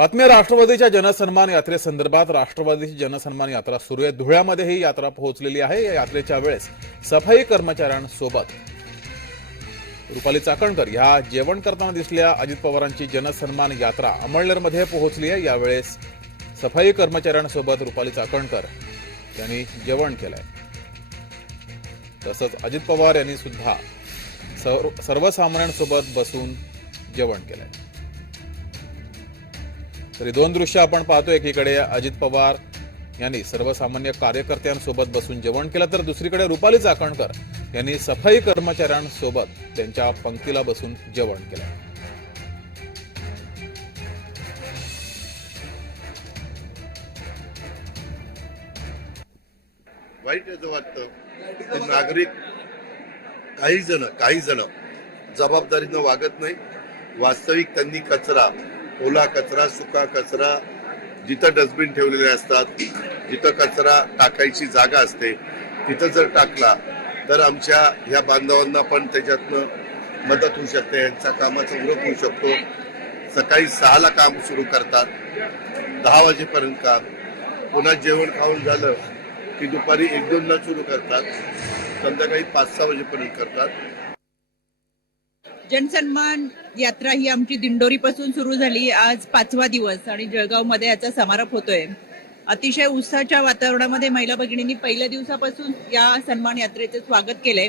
बातम्या राष्ट्रवादीच्या जनसन्मान यात्रेसंदर्भात राष्ट्रवादीची जनसन्मान यात्रा सुरू आहे. धुळ्यामध्ये ही यात्रा पोहोचलेली आहे. या यात्रेच्या वेळेस सफाई कर्मचाऱ्यांसोबत रुपाली चाकणकर ह्या जेवण करताना दिसल्या. अजित पवारांची जनसन्मान यात्रा अमळनेरमध्ये पोहोचली आहे. यावेळेस सफाई कर्मचाऱ्यांसोबत रुपाली चाकणकर यांनी जेवण केलंय. तसंच अजित पवार यांनी सुद्धा सर्वसामान्यांसोबत बसून जेवण केलंय. तरी दोन दृश्य आपण पाहतो एकीकडे अजित पवार यांनी सर्वसामान्य कार्यकर्त्यांसोबत बसून जेवण केलं तर दुसरीकडे रुपाली चाकणकर यांनी सफाई कर्मचाऱ्यांसोबत त्यांच्या पंक्तीला बसून जेवण केलं. वाईट याचं वाटतं. नागरिक काही जण काही जण जबाबदारीनं वागत नाही. वास्तविक त्यांनी कचरा ओला कचरा सुका कचरा जिथं डस्टबिन ठेवलेले असतात जिथं कचरा टाकायची जागा असते तिथं जर टाकला तर आमच्या ह्या बांधवांना पण त्याच्यातनं मदत होऊ शकते यांचा कामाचा उरक होऊ शकतो. सकाळी सहाला काम सुरू करतात दहा वाजेपर्यंत काम. पुन्हा जेवण खाऊन झालं की दुपारी एक दोनला सुरू करतात संध्याकाळी पाच सहा वाजेपर्यंत करतात. जनसन्मान यात्रा ही आमची दिंडोरीपासून सुरू झाली. आज पाचवा दिवस आणि जळगावमध्ये याचा समारोप होतोय. अतिशय उत्साहाच्या वातावरणामध्ये महिला भगिनींनी पहिल्या दिवसापासून या सन्मान यात्रेचं स्वागत केलंय.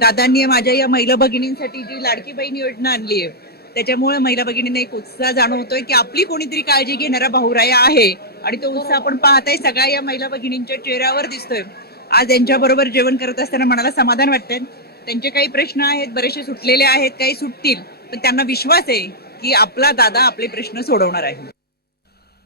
दादांनी माझ्या या महिला भगिनींसाठी जी लाडकी बहीण योजना आणली आहे त्याच्यामुळे महिला भगिनींना एक उत्साह जाणवतोय की आपली कोणीतरी काळजी घेणारा भाऊराया आहे आणि तो उत्साह आपण पाहताय. सगळ्या या महिला भगिनींच्या चेहऱ्यावर दिसतोय. आज यांच्याबरोबर जेवण करत असताना मनाला समाधान वाटतंय. त्यांचे काही प्रश्न आहेत बरेचसे सुटलेले आहेत काही सुटतील. पण त्यांना विश्वास आहे की आपला दादा आपले प्रश्न सोडवणार आहे.